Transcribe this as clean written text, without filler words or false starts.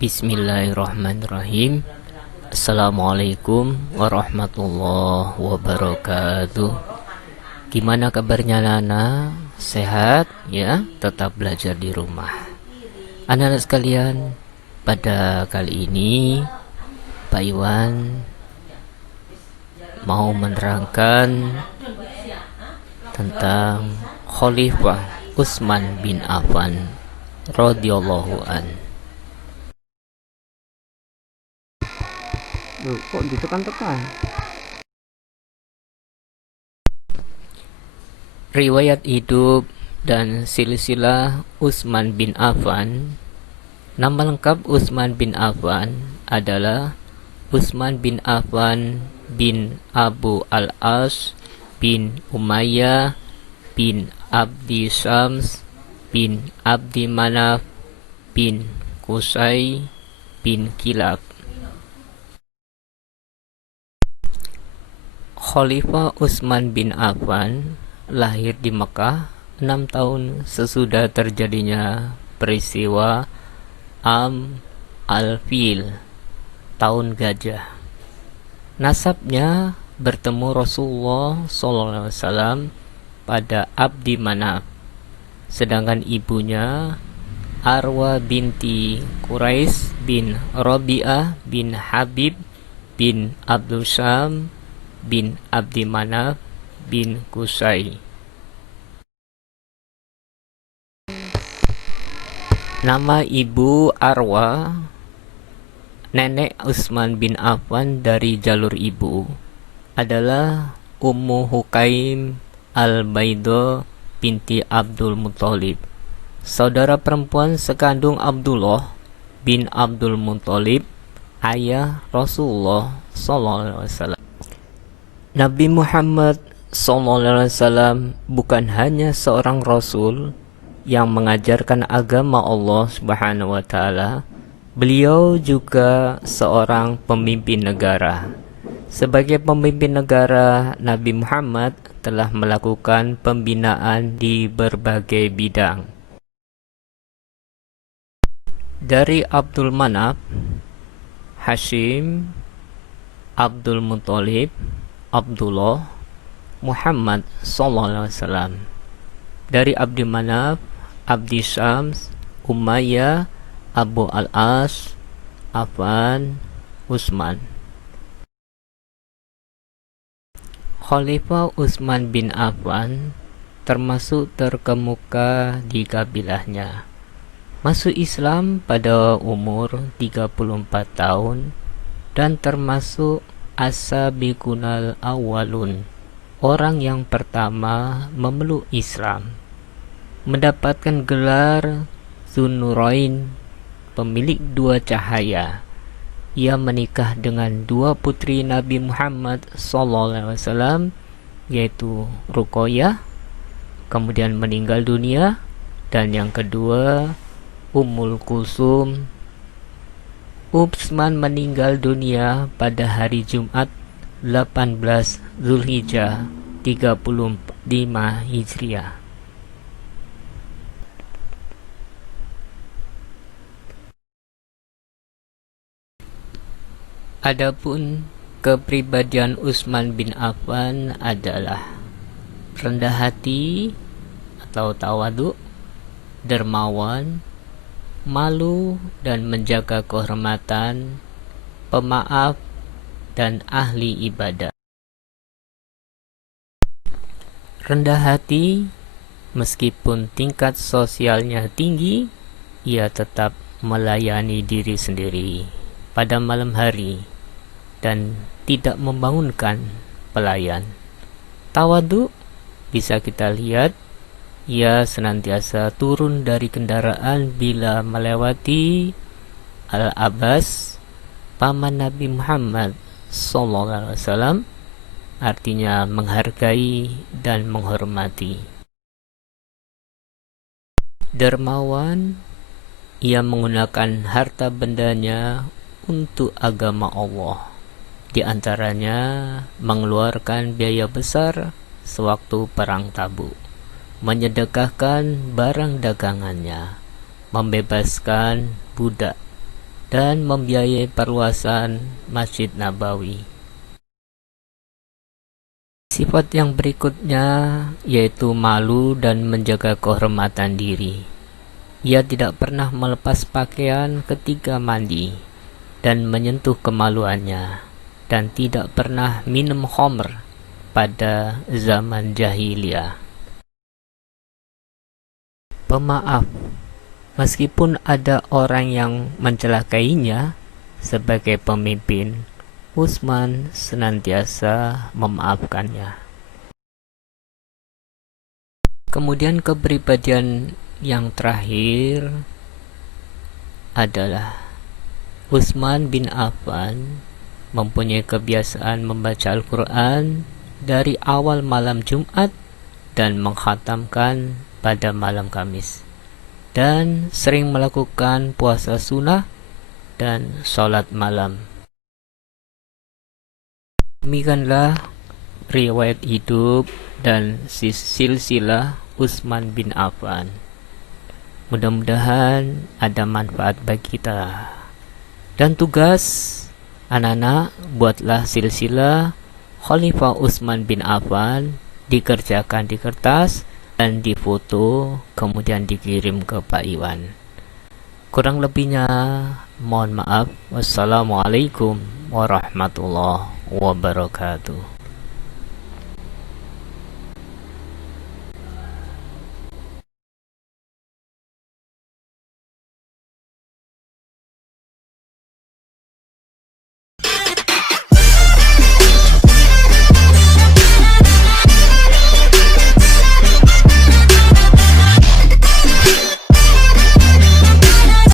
Bismillahirrahmanirrahim. Assalamualaikum warahmatullahi wabarakatuh. Gimana kabarnya Nana? Sehat ya? Tetap belajar di rumah. Anak-anak sekalian, pada kali ini Pak Iwan mau menerangkan tentang Khalifah Utsman bin Affan radhiyallahu an. Loh, kok ditekan-tekan? Riwayat hidup dan silsilah Utsman bin Affan. Nama lengkap Utsman bin Affan adalah Utsman bin Affan bin Abu al-As bin Umayyah bin Abdi Syams bin Abdi Manaf bin Qusay bin Kilab. Khalifah Utsman bin Affan lahir di Mekah 6 tahun sesudah terjadinya peristiwa Am al-Fil, tahun gajah. Nasabnya bertemu Rasulullah SAW pada Abdi Manaf, sedangkan ibunya Arwa binti Quraisy bin Rabi'ah bin Habib bin Abdul Syam bin Abdi Manaf bin Qusay. Nama ibu Arwa, nenek Utsman bin Affan dari jalur ibu, adalah Ummu Hukaim al-Baido binti Abdul Muthalib, saudara perempuan sekandung Abdullah bin Abdul Muthalib, ayah Rasulullah SAW. Nabi Muhammad SAW bukan hanya seorang rasul yang mengajarkan agama Allah Subhanahu wa taala, beliau juga seorang pemimpin negara. Sebagai pemimpin negara, Nabi Muhammad telah melakukan pembinaan di berbagai bidang. Dari Abdul Manaf, Hashim, Abdul Muthalib, Abdullah, Muhammad SAW. Dari Abdi Manaf, Abdi Syams, Umayyah, Abu al-As, Affan, Utsman. Khalifah Utsman bin Affan termasuk terkemuka di kabilahnya. Masuk Islam pada umur 34 tahun dan termasuk as-sabiqunal awwalun, orang yang pertama memeluk Islam. Mendapatkan gelar Dzunurain, pemilik dua cahaya. Ia menikah dengan dua putri Nabi Muhammad SAW, yaitu Ruqayyah, kemudian meninggal dunia, dan yang kedua Ummul Kulsum. Utsman meninggal dunia pada hari Jumat 18 Zulhijjah 35 Hijriah. Adapun kepribadian Utsman bin Affan adalah rendah hati atau tawadu, dermawan, malu dan menjaga kehormatan, pemaaf, dan ahli ibadah. Rendah hati, meskipun tingkat sosialnya tinggi, ia tetap melayani diri sendiri pada malam hari dan tidak membangunkan pelayan. Tawadu bisa kita lihat, ia senantiasa turun dari kendaraan bila melewati Al-Abbas, paman Nabi Muhammad SAW, artinya menghargai dan menghormati. Dermawan, ia menggunakan harta bendanya untuk agama Allah, di antaranya mengeluarkan biaya besar sewaktu perang Tabuk, menyedekahkan barang dagangannya, membebaskan budak, dan membiayai perluasan Masjid Nabawi. Sifat yang berikutnya yaitu malu dan menjaga kehormatan diri. Ia tidak pernah melepas pakaian ketika mandi dan menyentuh kemaluannya, dan tidak pernah minum khamr pada zaman jahiliyah. Pemaaf, meskipun ada orang yang mencelakainya sebagai pemimpin, Utsman senantiasa memaafkannya. Kemudian kepribadian yang terakhir adalah Utsman bin Affan mempunyai kebiasaan membaca Al-Quran dari awal malam Jumat dan mengkhatamkan pada malam Kamis, dan sering melakukan puasa sunnah dan sholat malam. Demikianlah riwayat hidup dan silsilah Utsman bin Affan. Mudah-mudahan ada manfaat bagi kita. Dan tugas anak-anak, buatlah silsilah Khalifah Utsman bin Affan, dikerjakan di kertas dan difoto, kemudian dikirim ke Pak Iwan. Kurang lebihnya mohon maaf. Wassalamualaikum warahmatullahi wabarakatuh.